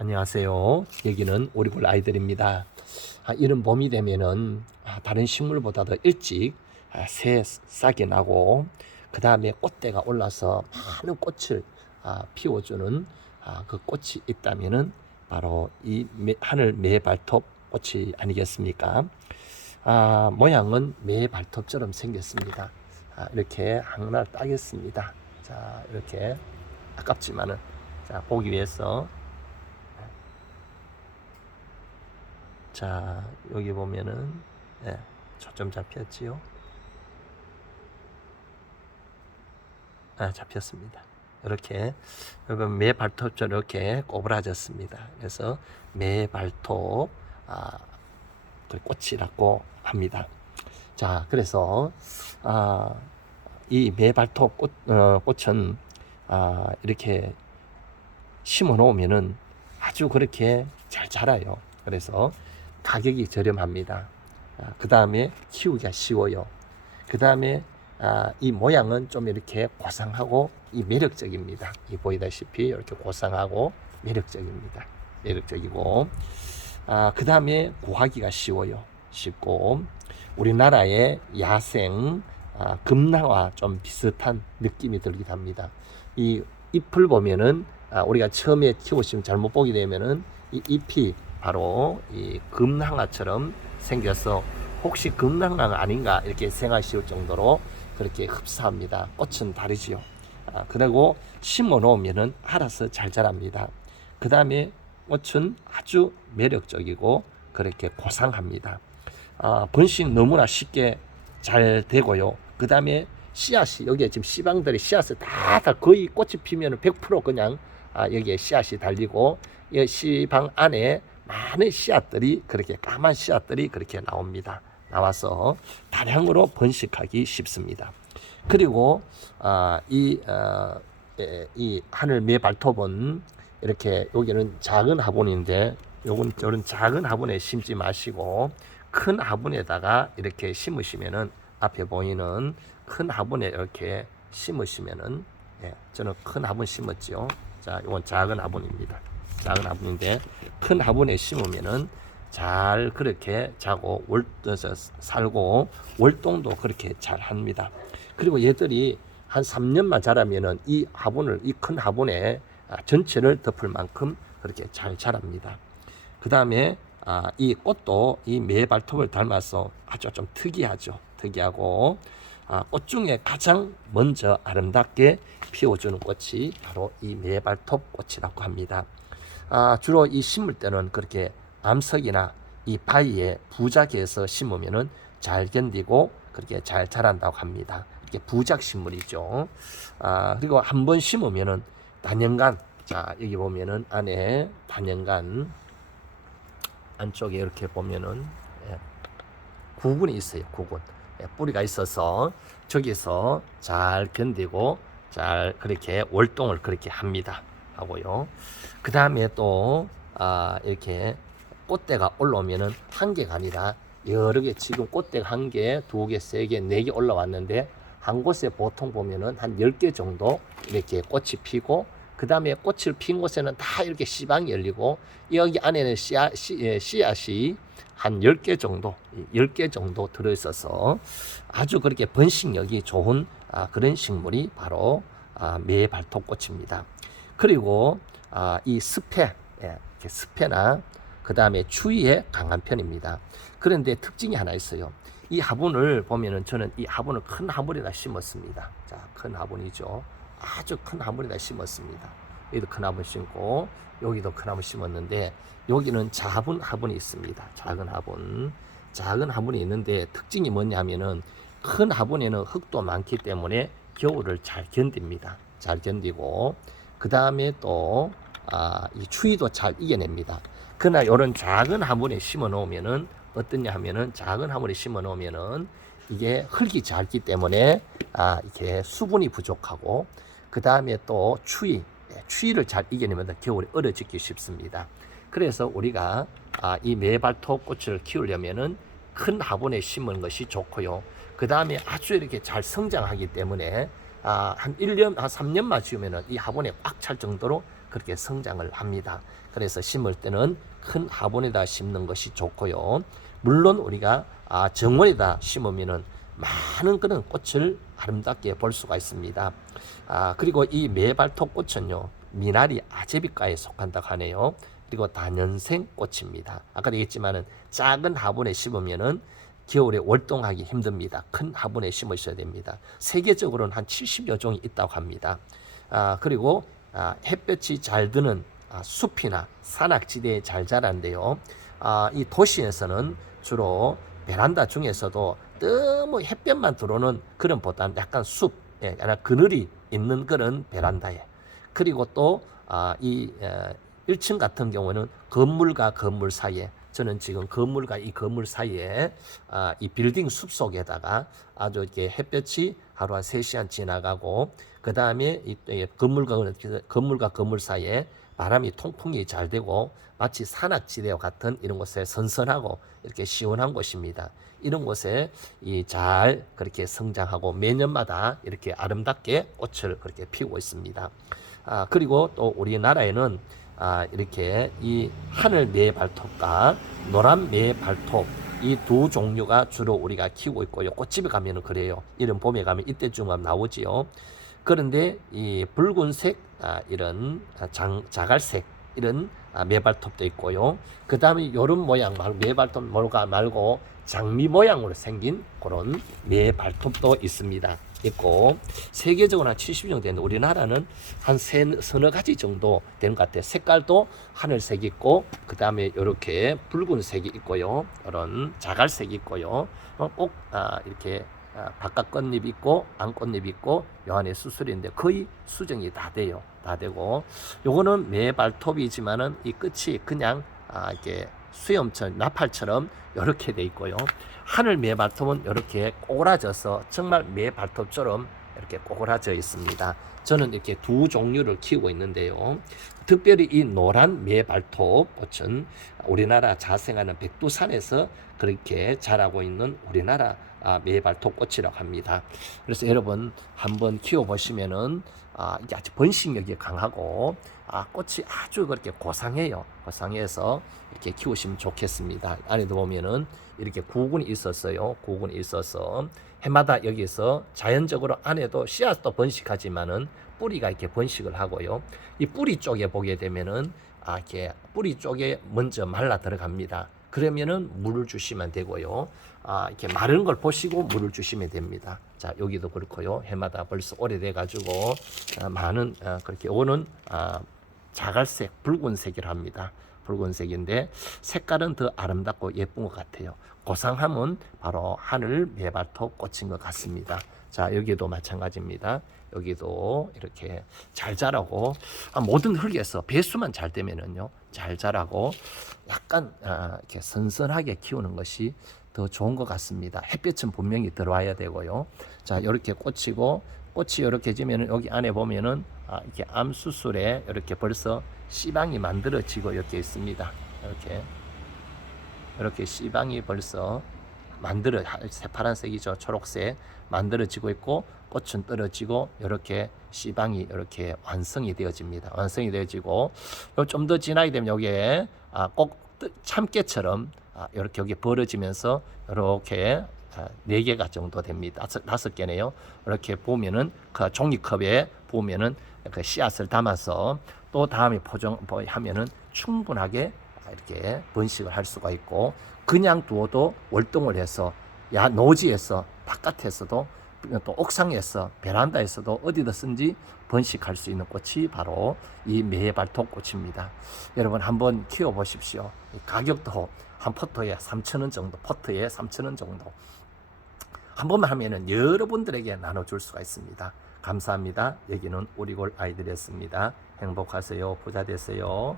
안녕하세요. 여기는 오리골 아이들입니다. 아, 이런 봄이 되면은 아, 다른 식물보다 더 일찍 아, 새 싹이 나고 그 다음에 꽃대가 올라서 많은 꽃을 아, 피워주는 아, 그 꽃이 있다면은 바로 이 매- 하늘 매발톱 꽃이 아니겠습니까? 아, 모양은 매발톱처럼 생겼습니다. 아, 이렇게 하나 따겠습니다. 자, 이렇게 아깝지만은 자 보기 위해서 자 여기 보면은 예, 초점 잡혔지요. 아 잡혔습니다. 이렇게 여러분 매 발톱처럼 이렇게 꼬부라졌습니다. 그래서 매 발톱 아, 그 꽃이라고 합니다. 자 그래서 아, 이 매 발톱 꽃, 어, 꽃은 아, 이렇게 심어 놓으면은 아주 그렇게 잘 자라요. 그래서 가격이 저렴합니다. 그 다음에 키우기가 쉬워요. 그 다음에 아, 이 모양은 좀 이렇게 고상하고 이 매력적입니다. 이 보이다시피 이렇게 고상하고 매력적입니다. 매력적이고 아, 그 다음에 구하기가 쉬워요. 쉽고 우리나라의 야생 아, 금나와 좀 비슷한 느낌이 들기도 합니다. 이 잎을 보면은 아, 우리가 처음에 키우시면 잘못 보게 되면은 이 잎이 바로 이 금낭아처럼 생겨서 혹시 금낭아가 아닌가 이렇게 생각하실 정도로 그렇게 흡사합니다. 꽃은 다르지요. 아, 그리고 심어 놓으면은 알아서 잘 자랍니다. 그 다음에 꽃은 아주 매력적이고 그렇게 고상합니다. 아, 번식 너무나 쉽게 잘 되고요. 그 다음에 씨앗이 여기에 지금 씨방들이 씨앗을 다, 다 거의 꽃이 피면 100% 그냥 아, 여기에 씨앗이 달리고 이 씨방 안에 많은 씨앗들이 그렇게 까만 씨앗들이 그렇게 나옵니다. 나와서 다량으로 번식하기 쉽습니다. 그리고 아, 이, 어, 에, 이 하늘 매 발톱은 이렇게 여기는 작은 화분인데 요건 저런 작은 화분에 심지 마시고 큰 화분에다가 이렇게 심으시면은 앞에 보이는 큰 화분에 이렇게 심으시면은 예, 저는 큰 화분 심었지요. 자, 이건 작은 화분입니다. 작은 화분인데 큰 화분에 심으면은 잘 그렇게 자고 월 어, 저, 살고 월동도 그렇게 잘 합니다. 그리고 얘들이 한 3년만 자라면은 이 화분을 이 큰 화분에 아, 전체를 덮을 만큼 그렇게 잘 자랍니다. 그 다음에 아, 이 꽃도 이 매 발톱을 닮아서 아주 좀 특이하죠. 특이하고 아, 꽃 중에 가장 먼저 아름답게 피워주는 꽃이 바로 이 매발톱 꽃이라고 합니다. 아, 주로 이 심을 때는 그렇게 암석이나 이 바위에 부작해서 심으면은 잘 견디고 그렇게 잘 자란다고 합니다. 이렇게 부작 식물이죠. 아, 그리고 한 번 심으면은 단연간 자 여기 보면은 안에 단연간 안쪽에 이렇게 보면은 예, 구근이 있어요. 구근 예, 뿌리가 있어서 저기서 잘 견디고 잘 그렇게 월동을 그렇게 합니다. 하고요. 그 다음에 또 아, 이렇게 꽃대가 올라오면은 한 개가 아니라 여러 개 지금 꽃대가 한 개, 두 개, 세 개, 네 개 올라왔는데 한 곳에 보통 보면은 한 열 개 정도 이렇게 꽃이 피고 그 다음에 꽃을 핀 곳에는 다 이렇게 씨방이 열리고 여기 안에는 씨앗, 씨, 예, 씨앗이 한 10개 정도, 10개 정도 들어있어서 아주 그렇게 번식력이 좋은 아, 그런 식물이 바로 아, 매발톱꽃입니다. 그리고 아, 이 습해, 예, 습해나 그 다음에 추위에 강한 편입니다. 그런데 특징이 하나 있어요. 이 화분을 보면은 저는 이 화분을 큰 화분에다 심었습니다. 자, 큰 화분이죠. 아주 큰 화분에다 심었습니다. 여기도 큰 화분 심고 여기도 큰 화분 심었는데 여기는 작은 화분이 있습니다. 작은 화분. 작은 화분이 있는데 특징이 뭐냐면은 큰 화분에는 흙도 많기 때문에 겨울을 잘 견딥니다. 잘 견디고 그 다음에 또 아, 이 추위도 잘 이겨냅니다. 그러나 이런 작은 화분에 심어 놓으면은 어떠냐 하면은 작은 화분에 심어 놓으면은 이게 흙이 작기 때문에 아, 이렇게 수분이 부족하고 그 다음에 또 추위, 예, 추위를 잘 이겨내면 겨울에 얼어 죽기 쉽습니다. 그래서 우리가 아, 이 매발톱 꽃을 키우려면은 큰 화분에 심는 것이 좋고요. 그 다음에 아주 이렇게 잘 성장하기 때문에 아, 한 1년, 한 3년만 지으면은 이 화분에 꽉 찰 정도로 그렇게 성장을 합니다. 그래서 심을 때는 큰 화분에다 심는 것이 좋고요. 물론 우리가 아, 정원에다 심으면은 많은 그런 꽃을 아름답게 볼 수가 있습니다. 아, 그리고 이 매발톱 꽃은요, 미나리 아제비과에 속한다고 하네요. 그리고 다년생 꽃입니다. 아까 얘기했지만은 작은 화분에 심으면은 겨울에 월동하기 힘듭니다. 큰 화분에 심으셔야 됩니다. 세계적으로는 한 70여 종이 있다고 합니다. 아, 그리고 아, 햇볕이 잘 드는 아, 숲이나 산악지대에 잘 자란데요. 아, 이 도시에서는 주로 베란다 중에서도 너무 햇볕만 들어오는 그런 보다는 약간 숲, 예, 그늘이 있는 그런 베란다에 그리고 또 아, 이 에, 1층 같은 경우는 건물과 건물 사이에 저는 지금 건물과 이 건물 사이에 아, 이 빌딩 숲 속에다가 아주 이렇게 햇볕이 하루 한 3시간 지나가고 그 다음에 이 건물과 건물과 건물 사이에 바람이 통풍이 잘 되고 마치 산악지대와 같은 이런 곳에 선선하고 이렇게 시원한 곳입니다. 이런 곳에 이 잘 그렇게 성장하고 매년마다 이렇게 아름답게 꽃을 그렇게 피우고 있습니다. 아, 그리고 또 우리나라에는 아, 이렇게 이 하늘 매 발톱과 노란 매 발톱 이 두 종류가 주로 우리가 키우고 있고요. 꽃집에 가면은 그래요. 이런 봄에 가면 이때쯤 나오지요. 그런데 이 붉은색 아, 이런 아, 장, 자갈색 이런 아, 매발톱도 있고요. 그 다음에 이런 모양 말고 매발톱 말고 장미 모양으로 생긴 그런 매발톱도 있습니다. 있고 세계적으로 한 70종 되는데 우리나라는 한 세, 서너 가지 정도 되는 것 같아요. 색깔도 하늘색 있고 그 다음에 이렇게 붉은색이 있고요. 이런 자갈색이 있고요. 어, 꼭 아, 이렇게 아, 바깥 꽃잎 있고 안 꽃잎 있고 요 안에 수술인데 거의 수정이 다 돼요. 다 되고 요거는 매 발톱이지만은 이 끝이 그냥 아, 이렇게 수염처럼 나팔처럼 이렇게 돼 있고요. 하늘 매발톱은 이렇게 꼬라져서 정말 매발톱처럼 이렇게 꼬라져 있습니다. 저는 이렇게 두 종류를 키우고 있는데요. 특별히 이 노란 매발톱 우리나라 자생하는 백두산에서 그렇게 자라고 있는 우리나라 아, 매발톱 꽃이라고 합니다. 그래서 여러분 한번 키워 보시면은 아, 이게 아주 번식력이 강하고 아, 꽃이 아주 그렇게 고상해요. 고상해서 이렇게 키우시면 좋겠습니다. 안에도 보면은 이렇게 구근이 있었어요. 구근이 있어서 해마다 여기서 자연적으로 안에도 씨앗도 번식하지만은 뿌리가 이렇게 번식을 하고요. 이 뿌리 쪽에 보게 되면은 아, 이렇게 뿌리 쪽에 먼저 말라 들어갑니다. 그러면은 물을 주시면 되고요. 아, 이렇게 마른 걸 보시고 물을 주시면 됩니다. 자, 여기도 그렇고요. 해마다 벌써 오래돼 가지고 아, 많은 아, 그렇게 오는 아, 자갈색, 붉은색이라 합니다. 붉은색인데 색깔은 더 아름답고 예쁜 것 같아요. 고상함은 바로 하늘 매발톱 꽃인 것 같습니다. 자, 여기도 마찬가지입니다. 여기도 이렇게 잘 자라고 아, 모든 흙에서 배수만 잘 되면은요 잘 자라고 약간 아, 이렇게 선선하게 키우는 것이 더 좋은 것 같습니다. 햇볕은 분명히 들어와야 되고요. 자, 이렇게 꽂히고 꽃이 이렇게 지면은 여기 안에 보면은 아, 이렇게 암 수술에 이렇게 벌써 씨방이 만들어지고 이렇게 있습니다. 이렇게 이렇게 씨방이 벌써 만들어 새파란색이죠. 초록색. 만들어지고 있고 꽃은 떨어지고 이렇게 씨방이 이렇게 완성이 되어집니다. 완성이 되어지고 좀 더 지나게 되면 여기에 아, 꼭 뜨- 참깨처럼 아, 이렇게 여기 벌어지면서 이렇게 아, 네 개가 정도 됩니다. 다섯, 다섯 개네요. 이렇게 보면은 그 종이컵에 보면은 그 씨앗을 담아서 또 다음에 포장 뭐 하면은 충분하게 이렇게 번식을 할 수가 있고 그냥 두어도 월동을 해서 야 노지에서 바깥에서도 또 옥상에서 베란다에서도 어디든지 번식할 수 있는 꽃이 바로 이 매발톱 꽃입니다. 여러분 한번 키워 보십시오. 가격도 한 포트에 3,000원 정도, 포트에 3,000원 정도. 한 번만 하면은 여러분들에게 나눠줄 수가 있습니다. 감사합니다. 여기는 우리골 아이들이었습니다. 행복하세요. 부자 되세요.